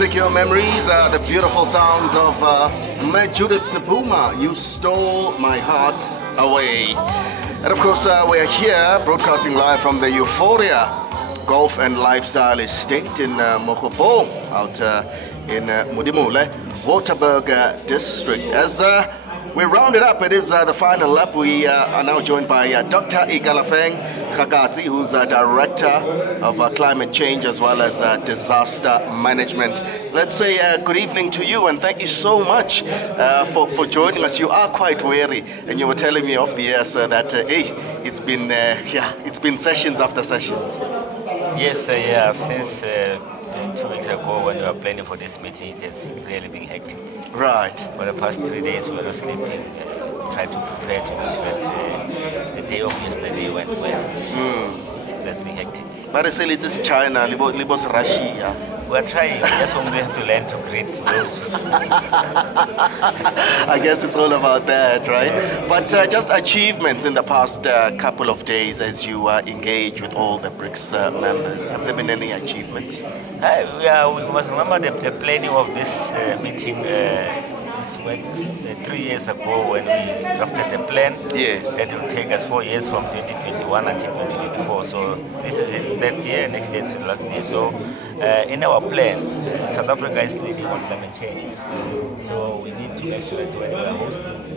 classic Your Memories, the beautiful sounds of Judith Sepuma, You Stole My Heart Away. And of course, we're here broadcasting live from the Euphoria Golf and Lifestyle Estate in Mokopong, out in Mudimule, Waterberg District. As we round it up, it is the final lap. We are now joined by Dr. Ikalafeng, Kgakatsi, who's Director of Climate Change as well as Disaster Management. Let's say good evening to you, and thank you so much for joining us. You are quite weary, and you were telling me off the air, sir, that hey, it's been sessions after sessions. Yes, since 2 weeks ago when we were planning for this meeting, it has really been hectic. Right. For the past 3 days we were not sleeping, trying to prepare to make sure that the day of yesterday went well. It has been hectic. But I say it is China, Libos Russia. We're trying, that's when we have to learn to greet those. I guess it's all about that, right? Yeah. But just achievements in the past couple of days as you engage with all the BRICS members. Have there been any achievements? We must remember the planning of this meeting. This went 3 years ago when we drafted a plan. Yes. That will take us 4 years from 2021 until 2024. So this is its third year, next year is the last year. So in our plan, South Africa is leading on climate change. So we need to make sure that when we are hosting we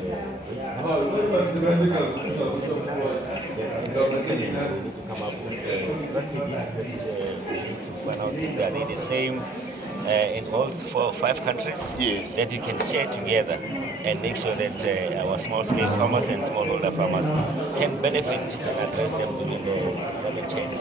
need to come up with strategies that we need to find out if they are the same in all 4 or 5 countries. Yes. That we can share together and make sure that our small-scale farmers and smallholder farmers can benefit and address them during the climate change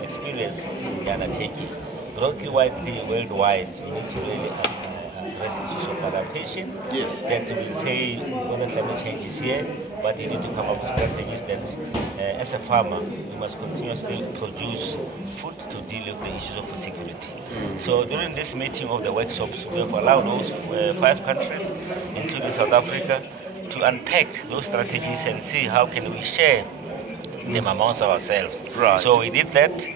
experience we are undertaking. Broadly, widely, worldwide, we need to really address issues of adaptation. Yes. That will say when climate change is here, but you need to come up with strategies that, as a farmer, we must continuously produce food to deal with the issues of food security. So during this meeting of the workshops, we have allowed those 5 countries, including South Africa, to unpack those strategies and see how can we share them amongst ourselves. Right. So we did that.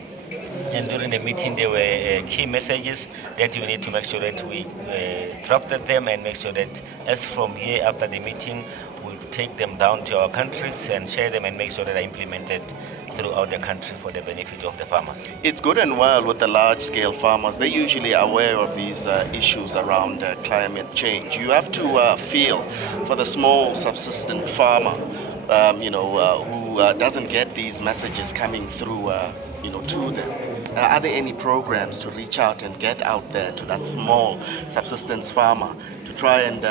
And during the meeting, there were key messages that we need to make sure that we drafted them and make sure that as from here after the meeting, we'll take them down to our countries and share them and make sure that they're implemented throughout the country for the benefit of the farmers. It's good and well with the large-scale farmers. They're usually aware of these issues around climate change. You have to feel for the small subsistent farmer, who doesn't get these messages coming through, to them. Are there any programs to reach out and get out there to that small subsistence farmer to try and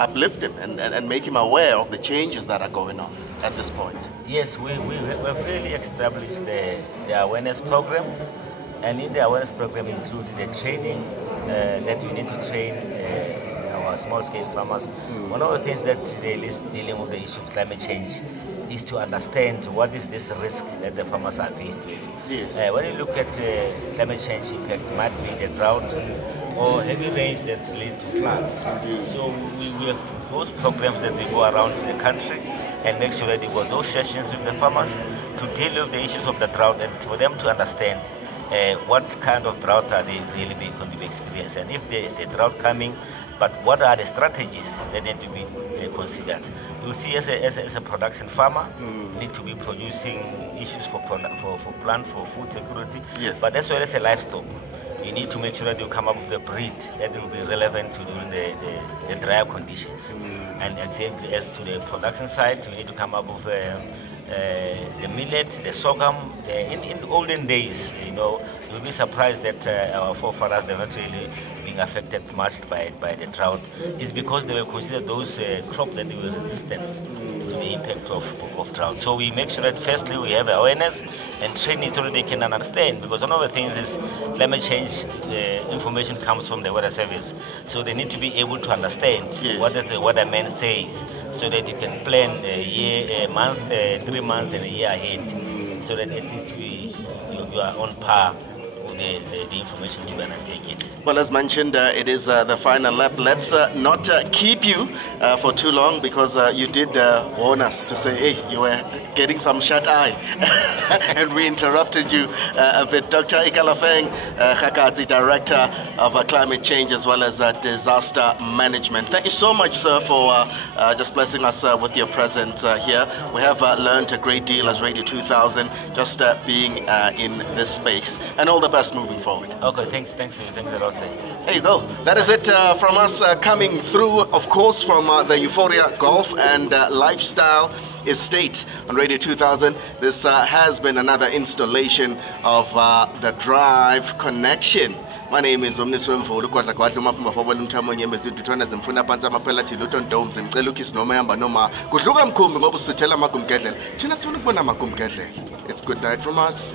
uplift him and make him aware of the changes that are going on at this point? Yes, we've really established the awareness program, and in the awareness program included the training that we need to train our small-scale farmers. One of the things that really is dealing with the issue of climate change is to understand what is this risk that the farmers are faced with. Yes. When you look at climate change impact, it might be the drought or heavy rains that lead to floods. So we have those programs that we go around the country and make sure that we got those sessions with the farmers to deal with the issues of the drought and for them to understand what kind of drought are they really going to be experiencing, and if there is a drought coming, but what are the strategies that need to be considered. You see, as a production farmer, you need to be producing issues for plant, for food security, yes. But as well as a livestock. You need to make sure that you come up with a breed that will be relevant to during the drier conditions. And as to the production side, we need to come up with the millet, the sorghum. In the olden days, you'll be surprised that our forefathers, they're not really being affected much by the drought. It's because they were considered those crops that they were resistant to the impact of drought. So we make sure that firstly we have awareness and training so that they can understand, because one of the things is climate change information comes from the weather service. So they need to be able to understand, yes, what the weatherman says, so that you can plan a year, a month, 3 months and a year ahead, so that at least you are on par with the information to be undertaken. Well, as mentioned, it is the final lap. Let's not keep you for too long because you did warn us to say, hey, you were getting some shut eye. And we interrupted you a bit. Dr. Ikalafeng, Kgakatsi, Director of Climate Change as well as Disaster Management. Thank you so much, sir, for just blessing us with your presence here. We have learned a great deal as Radio 2000 just being in this space. And all the best moving forward. Okay, thanks a lot, sir. There you go. That is it from us coming through, of course, from the Euphoria Golf and Lifestyle Estate on Radio 2000. This has been another installation of the Drive Connection. My name is Omniswem for Kwatla Kwatla Mafumba for Voluntamu Yemezi to turn as in Funa Panza Mapella Tiluton Domes and Kelukis no Mayamba Noma. Good look, I'm coming over to tell Makum Gedle. Tina Sonabona Makum Gedle. It's good night from us.